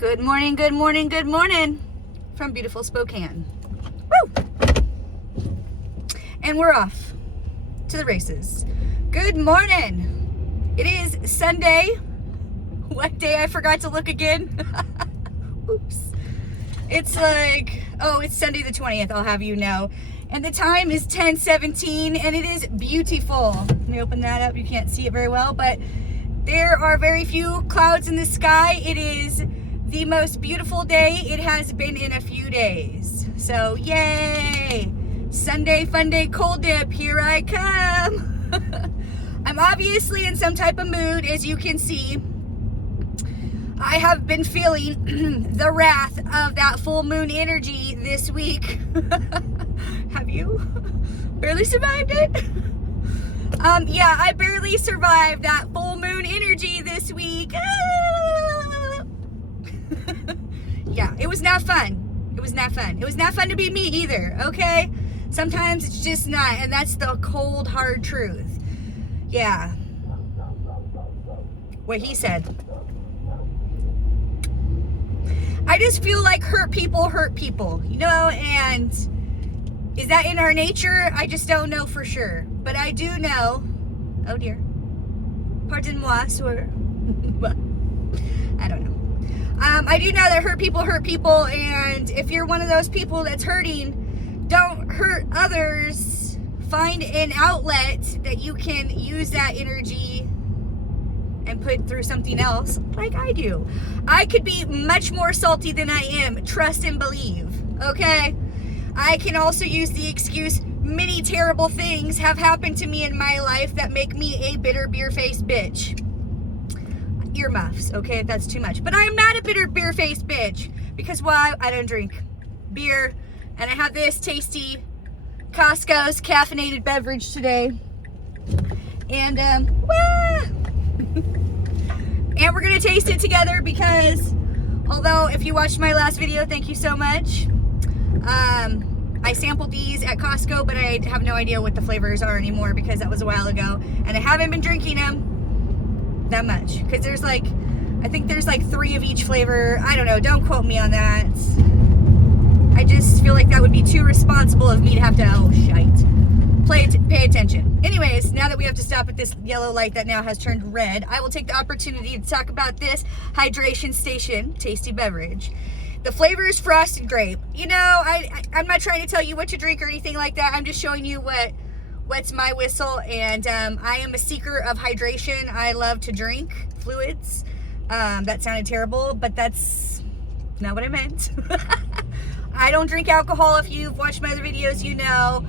Good morning, good morning, good morning from beautiful Spokane. Woo! And we're off to the races. Good morning. It is Sunday. What day? I forgot to look again. Oops. It's like, it's Sunday the 20th, I'll have you know. And the time is 10:17 and it is beautiful. Let me open that up. You can't see it very well, but there are very few clouds in the sky. It is the most beautiful day it has been in a few days. So yay! Sunday Funday Cold Dip, here I come. I'm obviously in some type of mood, as you can see. I have been feeling the wrath of that full moon energy this week. Have you? Barely survived it? Yeah, I barely survived that full moon energy this week. Yeah, it was not fun. It was not fun. It was not fun to be me either, okay? Sometimes it's just not, and that's the cold, hard truth. Yeah. What he said. I just feel like hurt people, you know, and is that in our nature? I just don't know for sure. But I do know, oh dear, pardon moi, sir. I don't know. I do know that hurt people, and if you're one of those people that's hurting, don't hurt others. Find an outlet that you can use that energy and put through something else, like I do. I could be much more salty than I am, trust and believe, okay? I can also use the excuse, many terrible things have happened to me in my life that make me a bitter, beer-faced bitch. Earmuffs, okay, if that's too much. But I am not a bitter, beer-faced bitch. Because why? I don't drink beer. And I have this tasty Costco's caffeinated beverage today. And, and we're going to taste it together because, although if you watched my last video, thank you so much. I sampled these at Costco, but I have no idea what the flavors are anymore because that was a while ago. And I haven't been drinking them that much because there's like, I think there's like 3 of each flavor. I don't know. Don't quote me on that. I just feel like that would be too responsible of me to have to, pay attention. Anyways, now that we have to stop at this yellow light that now has turned red, I will take the opportunity to talk about this hydration station tasty beverage. The flavor is frosted grape. You know, I'm not trying to tell you what to drink or anything like that. I'm just showing you what's my whistle, and I am a seeker of hydration. I love to drink fluids. That sounded terrible, but that's not what I meant. I don't drink alcohol. If you've watched my other videos, you know.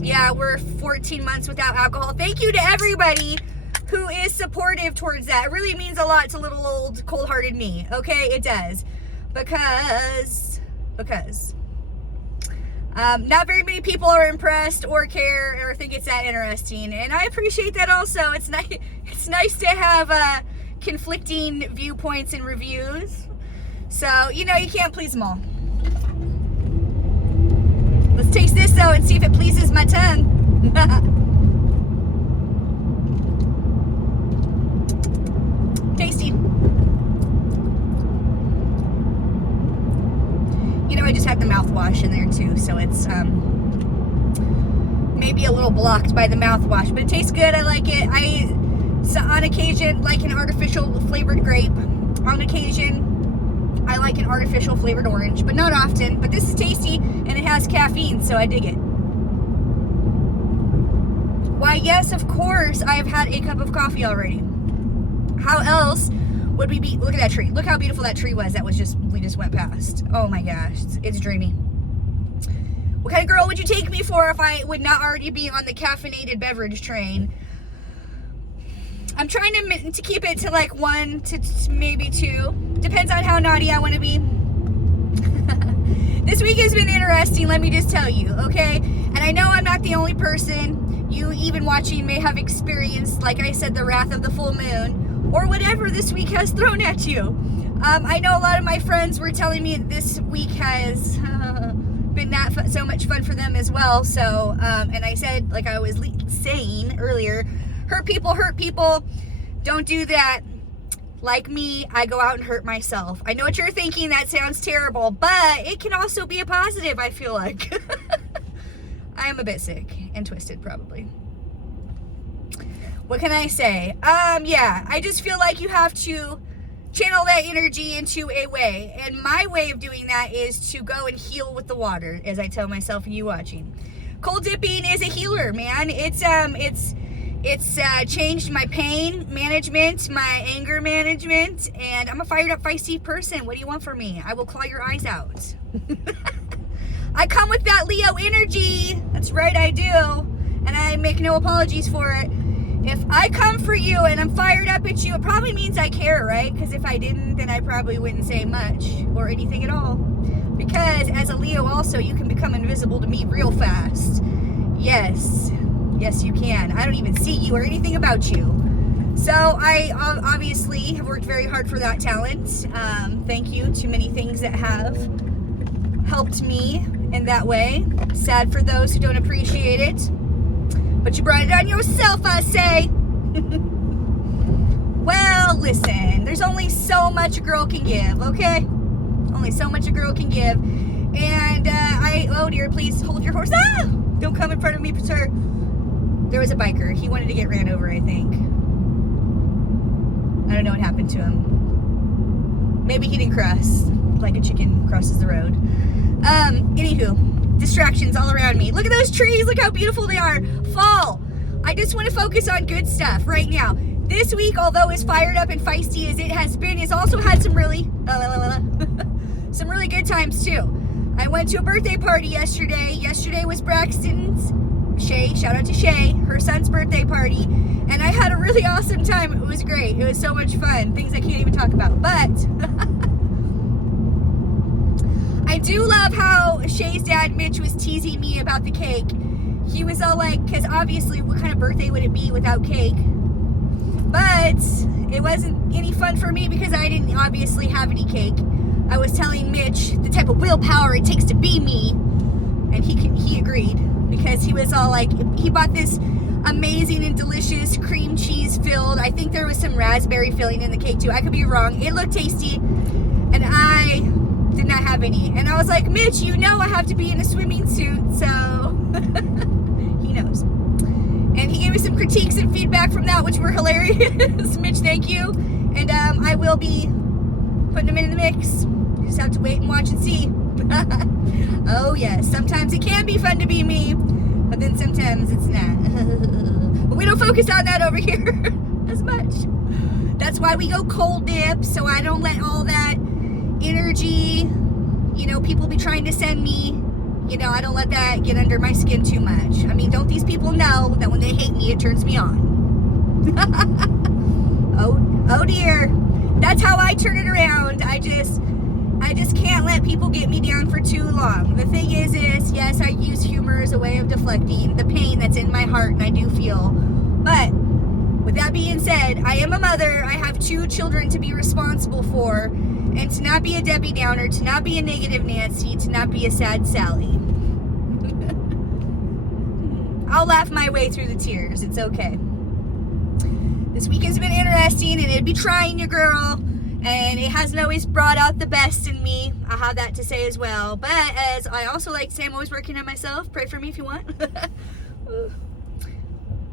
Yeah, we're 14 months without alcohol. Thank you to everybody who is supportive towards that. It really means a lot to little old cold-hearted me, okay? It does. Because not very many people are impressed or care or think it's that interesting, and I appreciate that also. It's nice to have conflicting viewpoints and reviews, so you know you can't please them all. Let's taste this though and see if it pleases my tongue. Tasty. You know, I just had the mouthwash in there too, so it's maybe a little blocked by the mouthwash, but it tastes good. I like it. So on occasion like an artificial flavored grape. On occasion I like an artificial flavored orange, but not often. But this is tasty and it has caffeine, so I dig it. Why, yes, of course, I have had a cup of coffee already. How else would we be? Look at that tree. Look how beautiful that tree was. That was we just went past. Oh my gosh, it's dreamy. What kind of girl would you take me for if I would not already be on the caffeinated beverage train? I'm trying to keep it to like 1 to maybe 2. Depends on how naughty I want to be. This week has been interesting, let me just tell you, okay? And I know I'm not the only person. You even watching may have experienced, like I said, the wrath of the full moon or whatever this week has thrown at you. I know a lot of my friends were telling me this week has been not so much fun for them as well. So, and I said, like I was saying earlier, hurt people, don't do that. like me, I go out and hurt myself. I know what you're thinking, that sounds terrible, but it can also be a positive, I feel like. I am a bit sick and twisted, probably. What can I say? Yeah, I just feel like you have to channel that energy into a way. And my way of doing that is to go and heal with the water, as I tell myself and you watching. Cold dipping is a healer, man. It's changed my pain management, my anger management, and I'm a fired up, feisty person. What do you want from me? I will claw your eyes out. I come with that Leo energy. That's right, I do. And I make no apologies for it. If I come for you and I'm fired up at you, it probably means I care, right? Because if I didn't, then I probably wouldn't say much or anything at all. Because as a Leo also, you can become invisible to me real fast. Yes. Yes, you can. I don't even see you or anything about you. So I obviously have worked very hard for that talent. Thank you to many things that have helped me in that way. Sad for those who don't appreciate it. But you brought it on yourself, I say. Well, listen, there's only so much a girl can give, okay? Only so much a girl can give. And oh dear, please hold your horse. Ah! Don't come in front of me, sir. There was a biker. He wanted to get ran over, I think. I don't know what happened to him. Maybe he didn't cross, like a chicken crosses the road. Anywho, distractions all around me. Look at those trees. Look how beautiful they are. Fall. I just want to focus on good stuff right now. This week, although as fired up and feisty as it has been, it's also had some really, some really good times too. I went to a birthday party yesterday. Yesterday was Braxton's, Shay, shout out to Shay, her son's birthday party. And I had a really awesome time. It was great. It was so much fun. Things I can't even talk about. But I do love how Shay's dad, Mitch, was teasing me about the cake. He was all like, because obviously what kind of birthday would it be without cake? But it wasn't any fun for me because I didn't obviously have any cake. I was telling Mitch the type of willpower it takes to be me. And he agreed because he was all like, he bought this amazing and delicious cream cheese filled. I think there was some raspberry filling in the cake too. I could be wrong. It looked tasty. And I did not have any. And I was like, Mitch, you know I have to be in a swimming suit, so he knows. And he gave me some critiques and feedback from that, which were hilarious. Mitch, thank you. And I will be putting them in the mix. You just have to wait and watch and see. Oh yes, sometimes it can be fun to be me, but then sometimes it's not. But we don't focus on that over here as much. That's why we go cold dip, so I don't let all that energy, people be trying to send me, I don't let that get under my skin too much. I mean, don't these people know that when they hate me, it turns me on? Oh dear. That's how I turn it around. I just can't let people get me down for too long. The thing is, yes, I use humor as a way of deflecting the pain that's in my heart and I do feel. But with that being said, I am a mother. I have 2 children to be responsible for. And to not be a Debbie Downer, to not be a negative Nancy, to not be a sad Sally. I'll laugh my way through the tears. It's okay. This week has been interesting and it'd be trying, your girl. And it hasn't always brought out the best in me. I have that to say as well. But as I also like to say, I'm always working on myself. Pray for me if you want.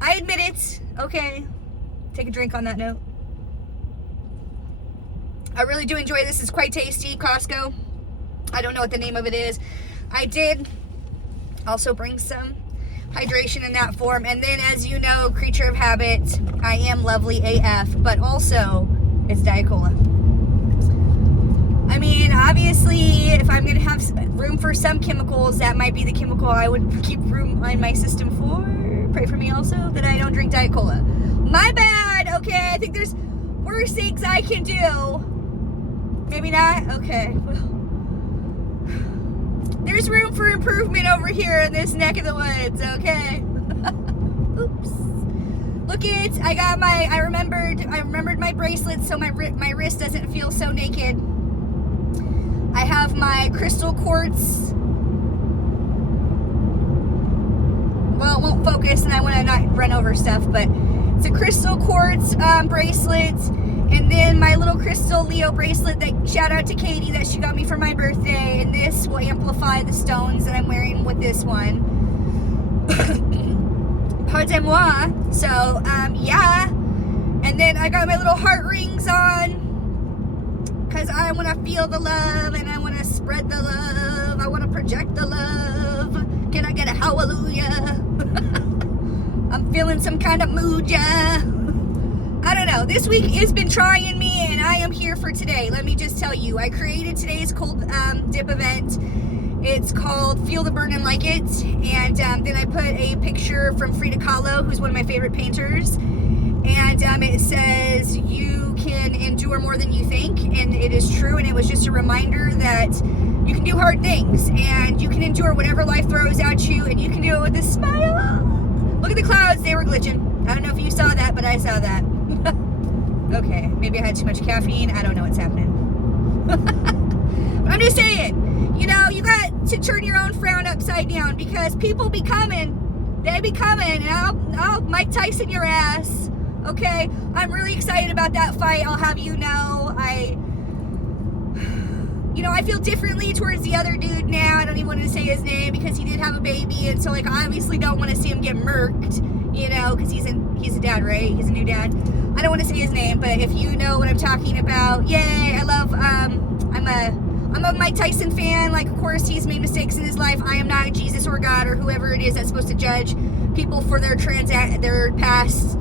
I admit it. Okay. Take a drink on that note. I really do enjoy this. It's quite tasty. Costco. I don't know what the name of it is. I did also bring some hydration in that form. And then, as you know, creature of habit, I am lovely AF. But also, it's Diet Cola. I mean, obviously, if I'm going to have room for some chemicals, that might be the chemical I would keep room in my system for. Pray for me also that I don't drink Diet Cola. My bad. Okay, I think there's worse things I can do. Maybe not? Okay. There's room for improvement over here in this neck of the woods, okay? Oops. Look it, I remembered my bracelets so my wrist doesn't feel so naked. I have my crystal quartz. Well, it won't focus and I want to not run over stuff, but it's a crystal quartz bracelet. And then my little crystal Leo bracelet that, shout out to Katie, that she got me for my birthday, and this will amplify the stones that I'm wearing with this one. Pardon-moi. So, yeah. And then I got my little heart rings on, because I want to feel the love, and I want to spread the love. I want to project the love. Can I get a hallelujah? I'm feeling some kind of mood, yeah. I don't know. This week has been trying me, and I am here for today. Let me just tell you, I created today's cold dip event. It's called Feel the Burn and Like It. And then I put a picture from Frida Kahlo, who's one of my favorite painters. And it says, you can endure more than you think. And it is true. And it was just a reminder that you can do hard things. And you can endure whatever life throws at you. And you can do it with a smile. Look at the clouds. They were glitching. I don't know if you saw that, but I saw that. Okay, maybe I had too much caffeine. I don't know what's happening. But I'm just saying, you know, you got to turn your own frown upside down, because people be coming. They be coming, and I'll Mike Tyson your ass. Okay, I'm really excited about that fight. I'll have you know, I feel differently towards the other dude now. I don't even want to say his name, because he did have a baby, and so like I obviously don't want to see him get murked, you know, because he's a dad, right? He's a new dad. I don't want to say his name, but if you know what I'm talking about, yay! I love. I'm a Mike Tyson fan. Like, of course, he's made mistakes in his life. I am not Jesus or God or whoever it is that's supposed to judge people for their past.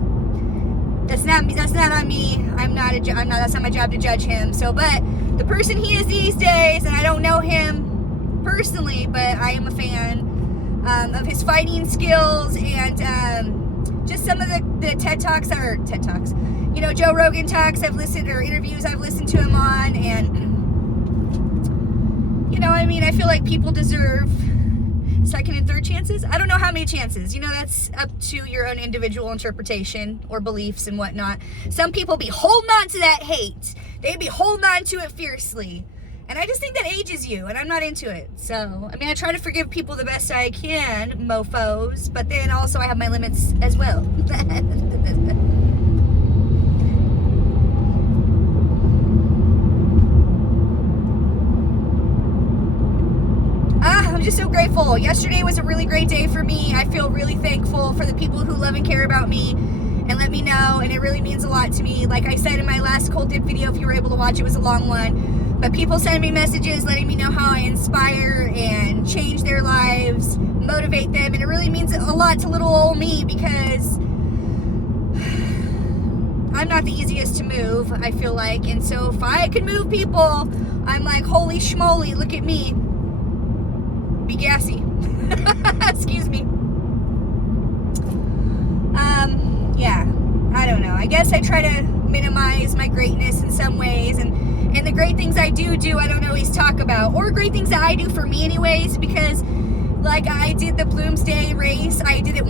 That's not on me. That's not my job to judge him. So, but the person he is these days, and I don't know him personally, but I am a fan of his fighting skills, and just some of the TED Talks, you know, Joe Rogan talks I've listened, or interviews I've listened to him on, and you know, I mean, I feel like people deserve second and third chances. I don't know how many chances, you know, that's up to your own individual interpretation or beliefs and whatnot. Some people be holding on to that hate. They be holding on to it fiercely. And I just think that ages you, and I'm not into it. So, I mean, I try to forgive people the best I can, mofos, but then also I have my limits as well. I'm just so grateful. Yesterday was a really great day for me. I feel really thankful for the people who love and care about me and let me know, and it really means a lot to me. Like I said in my last cold dip video, if you were able to watch, it was a long one, but people send me messages letting me know how I inspire and change their lives, motivate them, and it really means a lot to little old me, because I'm not the easiest to move, I feel like, and so if I could move people, I'm like, holy schmoly, look at me. Be gassy. Excuse me. Yeah, I don't know. I guess I try to minimize my greatness in some ways, and the great things I do I don't always talk about, or great things that I do for me anyways, because like I did the Bloomsday race. I did it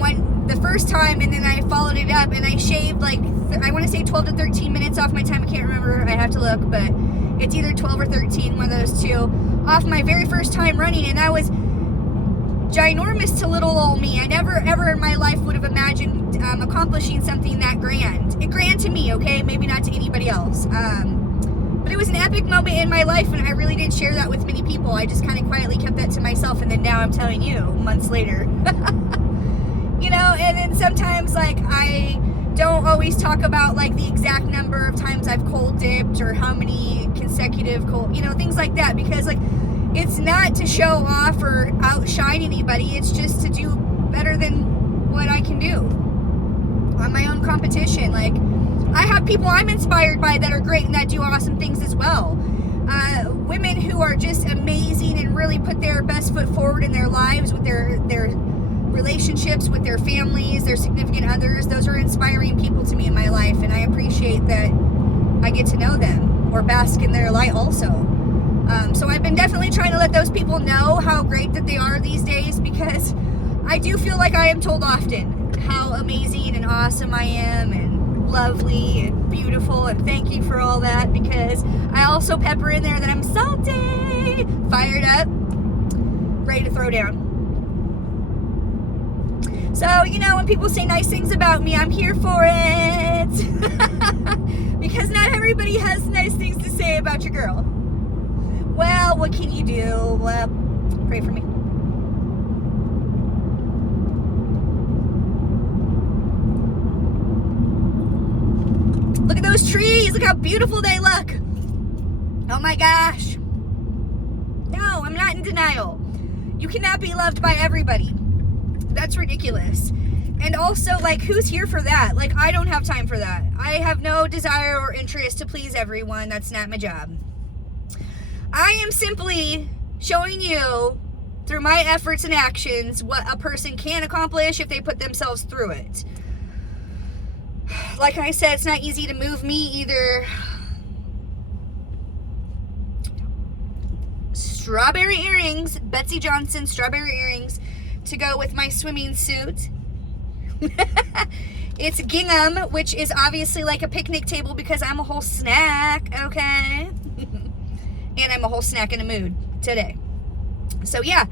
the first time, and then I followed it up, and I shaved like I want to say 12 to 13 minutes off my time. I can't remember. I have to look, but it's either 12 or 13, one of those two, off my very first time running, and that was ginormous to little old me. I never ever in my life would have imagined accomplishing something that grand. Grand to me, okay? Maybe not to anybody else. But it was an epic moment in my life, and I really didn't share that with many people. I just kind of quietly kept that to myself, and then now I'm telling you, months later. You know, and then sometimes, like, I don't always talk about, like, the exact number of times I've cold dipped, or how many consecutive cold, you know, things like that, because, like, it's not to show off or outshine anybody. It's just to do better than what I can do on my own competition. Like, I have people I'm inspired by that are great and that do awesome things as well. Women who are just amazing and really put their best foot forward in their lives, with their relationships, with their families, their significant others. Those are inspiring people to me in my life, and I appreciate that I get to know them or bask in their light also. So I've been definitely trying to let those people know how great that they are these days, because I do feel like I am told often how amazing and awesome I am, and lovely and beautiful, and thank you for all that, because I also pepper in there that I'm salty, fired up, ready to throw down. So, you know, when people say nice things about me, I'm here for it. Because not everybody has nice things to say about your girl. Well, what can you do? Pray for me. Look at those trees. Look how beautiful they look. Oh my gosh. No, I'm not in denial. You cannot be loved by everybody. That's ridiculous. And also, like, who's here for that? Like, I don't have time for that. I have no desire or interest to please everyone. That's not my job. I am simply showing you, through my efforts and actions, what a person can accomplish if they put themselves through it. Like I said, it's not easy to move me either. Strawberry earrings, Betsy Johnson strawberry earrings to go with my swimming suit. It's gingham, which is obviously like a picnic table because I'm a whole snack, okay? And I'm a whole snack in a mood today. So yeah,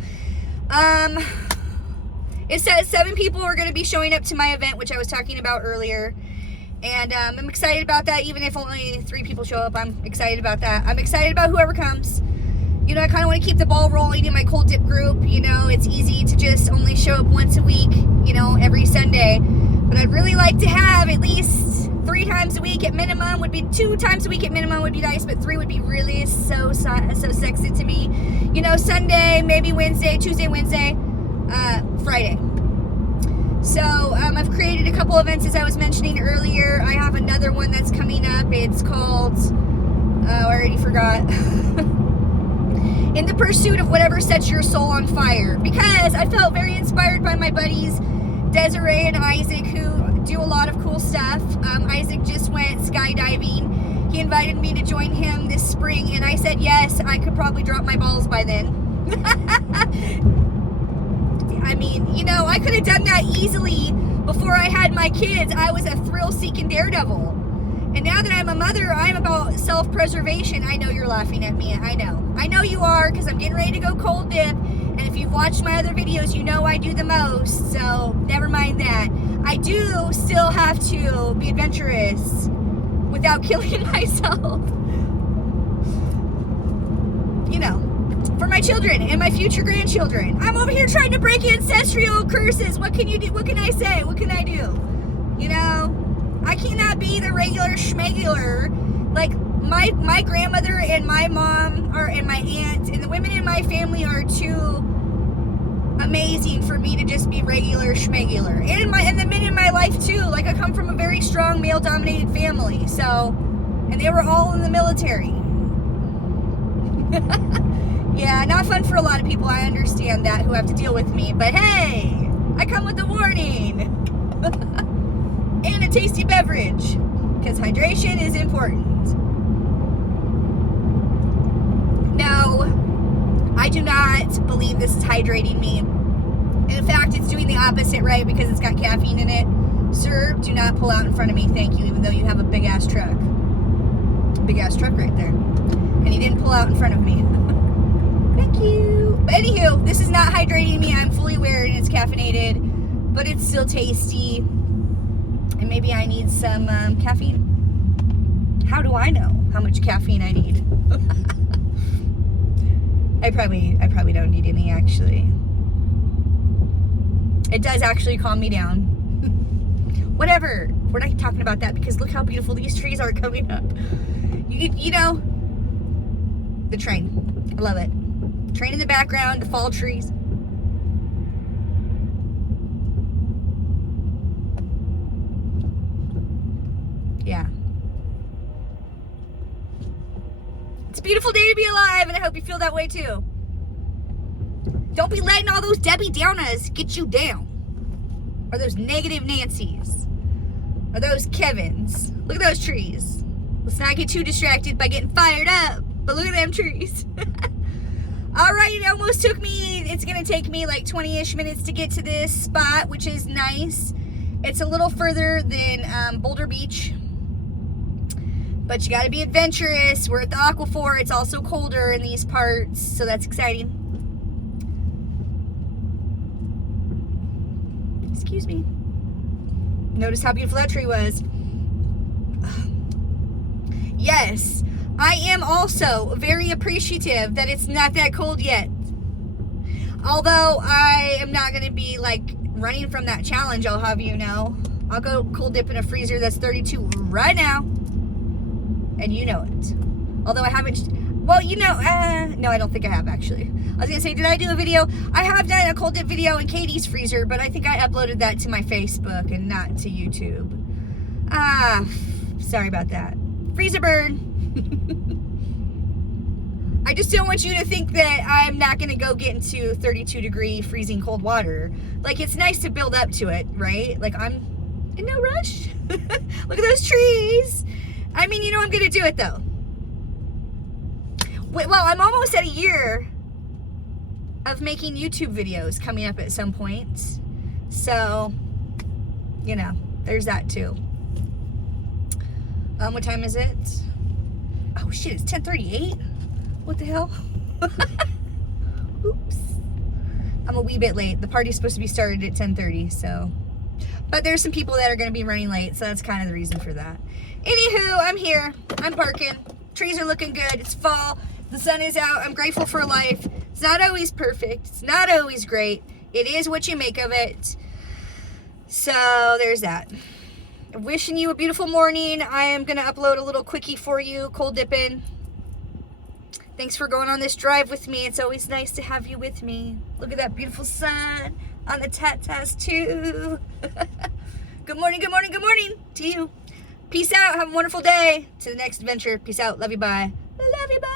it says 7 people are going to be showing up to my event, which I was talking about earlier. And I'm excited about that. Even if only 3 people show up, I'm excited about that. I'm excited about whoever comes. You know, I kind of want to keep the ball rolling in my cold dip group. You know, it's easy to just only show up once a week, you know, every Sunday. But I'd really like to have at least 3 times a week at minimum. Would be 2 times a week at minimum would be nice, but 3 would be really so sexy to me. You know, Sunday, maybe Wednesday, Tuesday, Wednesday, Friday. So I've created a couple events, as I was mentioning earlier. I have another one that's coming up. It's called, I already forgot. In the pursuit of whatever sets your soul on fire. Because I felt very inspired by my buddies, Desiree and Isaac, who do a lot of cool stuff. Isaac just went skydiving. He invited me to join him this spring, and I said yes. I could probably drop my balls by then. I mean, you know, I could have done that easily before I had my kids. I was a thrill-seeking daredevil. And now that I'm a mother, I'm about self-preservation. I know you're laughing at me. I know. I know you are, because I'm getting ready to go cold dip. And if you've watched my other videos, you know I do the most. So, never mind that. I do still have to be adventurous without killing myself. You know, for my children and my future grandchildren. I'm over here trying to break ancestral curses. What can you do? What can I say? What can I do? You know? I cannot be the regular schmegular. Like, my grandmother and my mom and my aunt and the women in my family are too amazing for me to just be regular schmegular. And the men in my life too. Like, I come from a very strong male-dominated family. So, and they were all in the military. Yeah, not fun for a lot of people. I understand that, who have to deal with me. But hey, I come with a warning. And a tasty beverage, because hydration is important. No, I do not believe this is hydrating me. In fact, it's doing the opposite, right? Because it's got caffeine in it. Sir, do not pull out in front of me, thank you, even though you have a big-ass truck. Big-ass truck right there. And he didn't pull out in front of me. Thank you. But anywho, this is not hydrating me. I'm fully aware and it's caffeinated, but it's still tasty. And maybe I need some caffeine. How do I know how much caffeine I need? I probably don't need any, actually. It does actually calm me down. Whatever. We're not talking about that because look how beautiful these trees are coming up. You know, the train. I love it. Train in the background, the fall trees. Yeah. It's a beautiful day to be alive, and I hope you feel that way too. Don't be letting all those Debbie Downers get you down. Or those negative Nancys. Or those Kevins. Look at those trees. Let's not get too distracted by getting fired up. But look at them trees. Alright, it's going to take me like 20-ish minutes to get to this spot, which is nice. It's a little further than Boulder Beach. But you gotta be adventurous. We're at the Aquaphor. It's also colder in these parts, so that's exciting. excuse me. Notice how beautiful that tree was. Yes, I am also very appreciative that it's not that cold yet. Although I am not going to be like running from that challenge, I'll have you know. I'll go cold dip in a freezer that's 32 right now. And you know it. Although I haven't, well, you know, no, I don't think I have actually. I was going to say, did I do a video? I have done a cold dip video in Katie's freezer, but I think I uploaded that to my Facebook and not to YouTube. Sorry about that. Freezer burn. I just don't want you to think that I'm not going to go get into 32 degree freezing cold water. Like, it's nice to build up to it, right? Like, I'm in no rush. Look at those trees. I mean, you know I'm going to do it, though. Well, I'm almost at a year of making YouTube videos coming up at some point. So, you know, there's that, too. What time is it? Oh, shit, it's 10:38. What the hell? Oops. I'm a wee bit late. The party's supposed to be started at 10:30, so. But there's some people that are going to be running late, so that's kind of the reason for that. Anywho, I'm here. I'm parking. Trees are looking good. It's fall. The sun is out. I'm grateful for life. It's not always perfect. It's not always great. It is what you make of it. So, there's that. Wishing you a beautiful morning. I am going to upload a little quickie for you, cold dipping. Thanks for going on this drive with me. It's always nice to have you with me. Look at that beautiful sun on the Tatas too. Good morning, good morning, good morning to you. Peace out. Have a wonderful day. To the next adventure. Peace out. Love you. Bye. I love you. Bye.